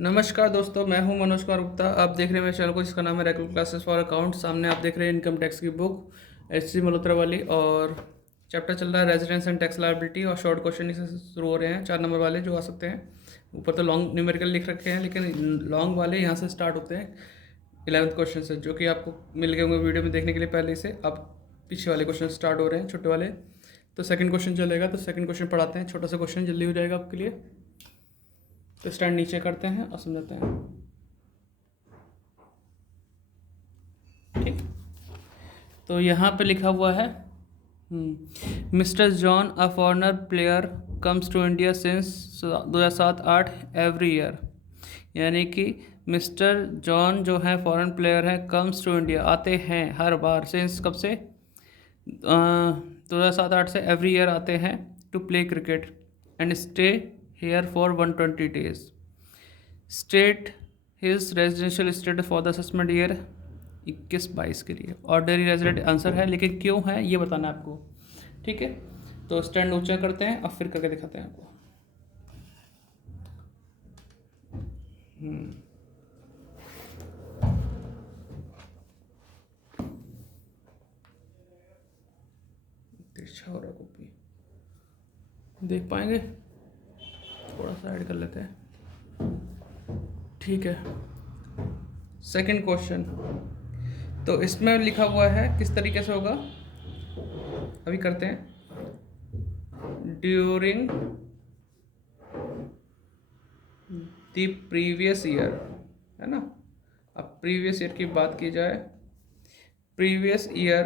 नमस्कार दोस्तों, मैं हूं मनोज कुमार गुप्ता। आप देख रहे हैं मेरे चैनल को जिसका नाम है रेगुलर क्लासेस फॉर अकाउंट। सामने आप देख रहे हैं इनकम टैक्स की बुक एच.सी. मल्होत्रा वाली, और चैप्टर चल रहा है रेजिडेंस एंड टैक्स लायबिलिटी, और शॉर्ट क्वेश्चन इससे शुरू हो रहे हैं 4 नंबर वाले जो आ सकते हैं। ऊपर तो लॉन्ग न्यूमेरिकल लिख रखे हैं, लेकिन लॉन्ग वाले यहाँ से स्टार्ट होते हैं 11th क्वेश्चन से, जो कि आपको मिल गए होंगे वीडियो में देखने के लिए पहले से। अब पीछे वाले क्वेश्चन स्टार्ट हो रहे हैं, छोटे वाले। तो सेकंड क्वेश्चन चलेगा, तो सेकंड क्वेश्चन पढ़ाते हैं। छोटा सा क्वेश्चन, जल्दी हो जाएगा आपके लिए। तो स्टैंड नीचे करते हैं और समझाते हैं, ठीक। तो यहाँ पे लिखा हुआ है, mister John a foreigner player comes to India since 2007-8 every year. यानी कि मिस्टर जॉन जो है फॉरेन प्लेयर है, कम्स टू इंडिया आते हैं हर बार, सिंस कब से, 2007-8 से एवरी ईयर आते हैं to play cricket and stay here for 120 days. State his residential status for the assessment year 21-22 के लिए। ऑर्डनरी रेजिडेंट आंसर है, लेकिन क्यों है ये बताना है आपको, ठीक है। तो स्टैंड ऊंचा करते हैं और फिर करके दिखाते हैं आपको। तिरछा हो रहा कॉपी, देख पाएंगे? थोड़ा सा ऐड कर लेते हैं, ठीक है। सेकंड क्वेश्चन, तो इसमें लिखा हुआ है किस तरीके से होगा, अभी करते हैं। ड्यूरिंग द प्रीवियस ईयर, है ना। अब प्रीवियस ईयर की बात की जाए, previous year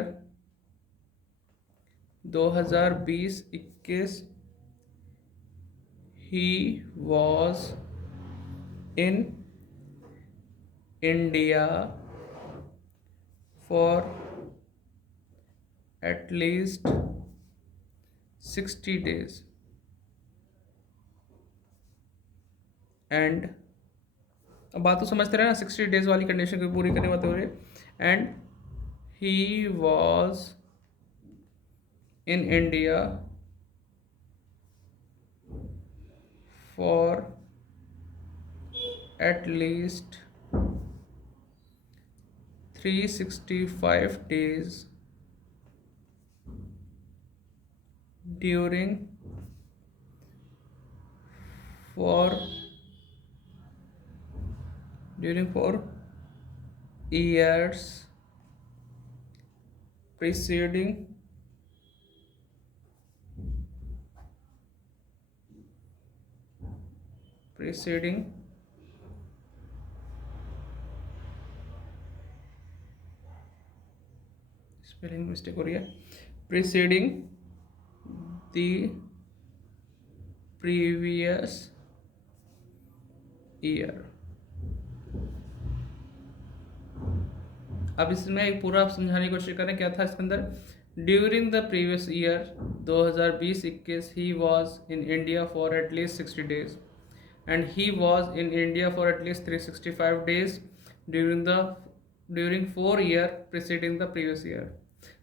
2020-21 he was in India for at least 60 days and, अब बात तो समझते रहे ना, 60 days वाली कंडीशन को पूरी करने बात हो रही है। And he was in India for at least 365 days during for years preceding spelling mistake हो रही है, preceding the previous year। अब इसमें एक पूरा समझाने की कोशिश करें क्या था इसके अंदर। During the previous year 2020-21 he was in India for at least 60 days and he was in India for at least 365 days during 4 year preceding the previous year.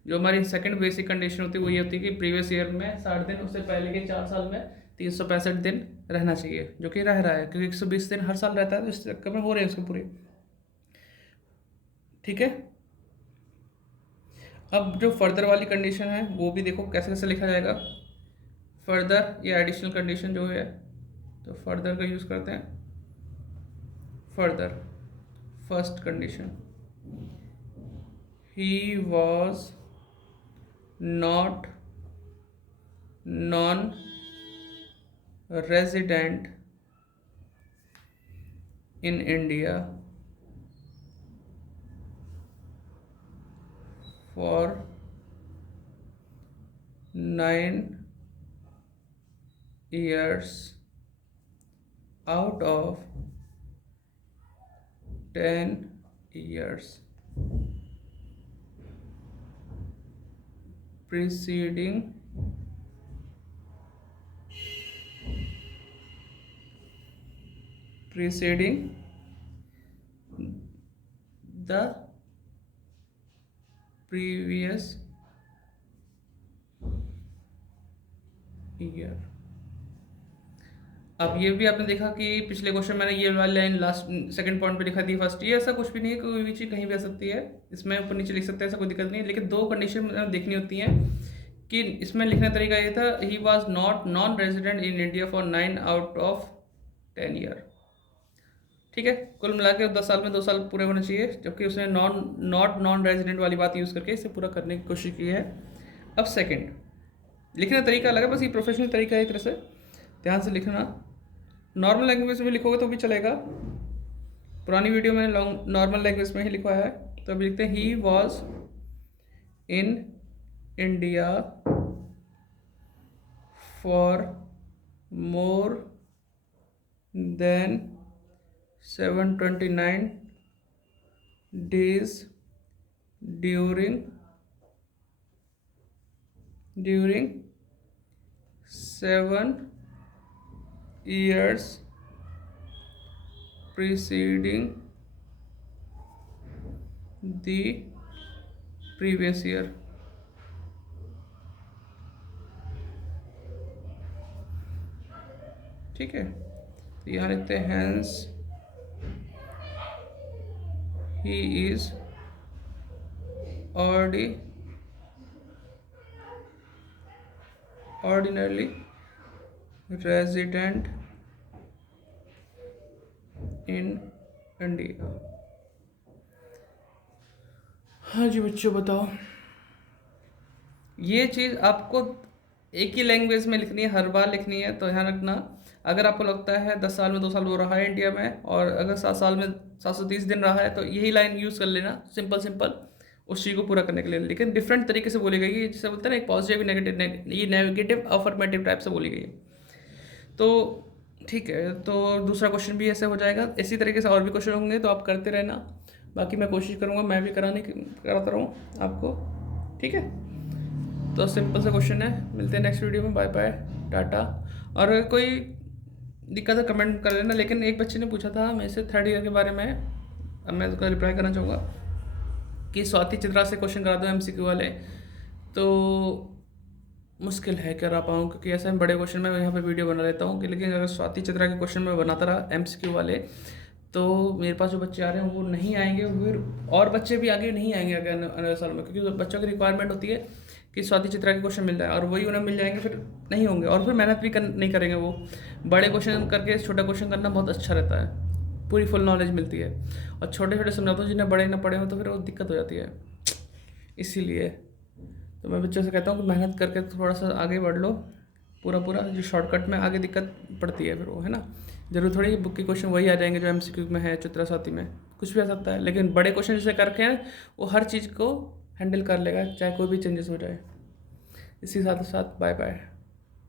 जो हमारी सेकंड बेसिक कंडीशन होती है वो ये होती है कि प्रीवियस ईयर में 60 दिन, उससे पहले के 4 साल में 365 दिन रहना चाहिए, जो कि रह रहा है, क्योंकि 120 दिन हर साल रहता है, तो इस चक्कर में हो रहे हैं उसके पूरे, ठीक है। अब जो फर्दर वाली कंडीशन है वो भी देखो कैसे कैसे लिखा जाएगा। फर्दर ये एडिशनल कंडीशन जो है, तो फर्दर का यूज़ करते हैं। Further first condition, he was not non resident in India for 9 years out of 10 years preceding the previous year। अब ये भी आपने देखा कि पिछले क्वेश्चन मैंने ये वाली लाइन लास्ट सेकंड पॉइंट पे लिखा थी फर्स्ट, ये ऐसा कुछ भी नहीं है, कोई भी चीज़ कहीं भी आ सकती है, इसमें ऊपर नीचे लिख सकते हैं, ऐसा कोई दिक्कत नहीं है। लेकिन दो कंडीशन देखनी होती हैं कि इसमें लिखने का तरीका ये था, he was not non resident in India for 9 out of 10 year. ठीक है, कुल मिला के 10 साल में 2 साल पूरे होने चाहिए, जबकि उसने नॉन रेजिडेंट वाली बात यूज़ करके इसे पूरा करने की कोशिश की है। अब सेकंड, लिखने का तरीका अलग है, बस ये प्रोफेशनल तरीका है एक तरह से, ध्यान से लिखना। नॉर्मल लैंग्वेज में लिखोगे तो भी चलेगा, पुरानी वीडियो में नॉर्मल लैंग्वेज में ही लिखवाया है, तो अभी लिखते हैं he was in India for more than 729 days during 7 years preceding the previous year। ठीक है, तो यहाँ लिखते हैं hence he is ordinarily resident in India। हाँ जी बच्चों बताओ, ये चीज़ आपको एक ही लैंग्वेज में लिखनी है, हर बार लिखनी है, तो ध्यान रखना। अगर आपको लगता है 10 साल में 2 साल वो रहा है इंडिया में, और अगर 7 साल में 730 दिन रहा है, तो यही लाइन यूज़ कर लेना, सिंपल उस चीज़ को पूरा करने के लिए। लेकिन डिफरेंट तरीके से बोली गई है, जैसे बोलते हैं ना, एक पॉजिटिव नेगेटिव, ये नेगेटिव अफर्मेटिव टाइप से बोली गई है। तो ठीक है, तो दूसरा क्वेश्चन भी ऐसे हो जाएगा, इसी तरीके से और भी क्वेश्चन होंगे, तो आप करते रहना। बाकी मैं कोशिश करूँगा मैं भी कराता रहूँ आपको। ठीक है, तो सिंपल सा क्वेश्चन है। मिलते हैं नेक्स्ट वीडियो में, बाय बाय, टाटा। और अगर कोई दिक्कत है कमेंट कर लेना। लेकिन एक बच्चे ने पूछा था मेरे से 3rd ईयर के बारे में, अब मैं उसका रिप्लाई करना चाहूँगा कि स्वाति चित्रा से क्वेश्चन करा दो MCQ वाले, तो मुश्किल है करा पाऊँ, क्योंकि ऐसे बड़े क्वेश्चन मैं यहाँ पे वीडियो बना लेता हूँ कि, लेकिन अगर स्वाति चित्रा के क्वेश्चन मैं बनाता रहा MCQ वाले, तो मेरे पास जो बच्चे आ रहे हैं वो नहीं आएंगे, फिर और बच्चे भी आगे नहीं आएंगे अगले साल में, क्योंकि बच्चों की रिक्वायरमेंट होती है कि स्वाति चित्रा के क्वेश्चन मिल जाए, और वही उन्हें मिल जाएंगे, फिर नहीं होंगे, और फिर मेहनत भी नहीं करेंगे वो। बड़े क्वेश्चन करके छोटा क्वेश्चन करना बहुत अच्छा रहता है, पूरी फुल नॉलेज मिलती है। और छोटे छोटे समझाता हूँ जिन्हें बड़े ना पढ़े हो, तो फिर वो दिक्कत हो जाती है। इसीलिए तो मैं बच्चों से कहता हूँ कि मेहनत करके थोड़ा सा आगे बढ़ लो, पूरा जो शॉर्टकट में आगे दिक्कत पड़ती है फिर वो, है ना। जरूर थोड़ी बुक के क्वेश्चन वही आ जाएंगे जो MCQ में है, चित्रा स्वाति में कुछ भी आ सकता है, लेकिन बड़े क्वेश्चन जैसे करके हैं वो हर चीज़ को हैंडल कर लेगा, चाहे कोई भी चेंजेस हो जाए। इसी साथ बाय बाय।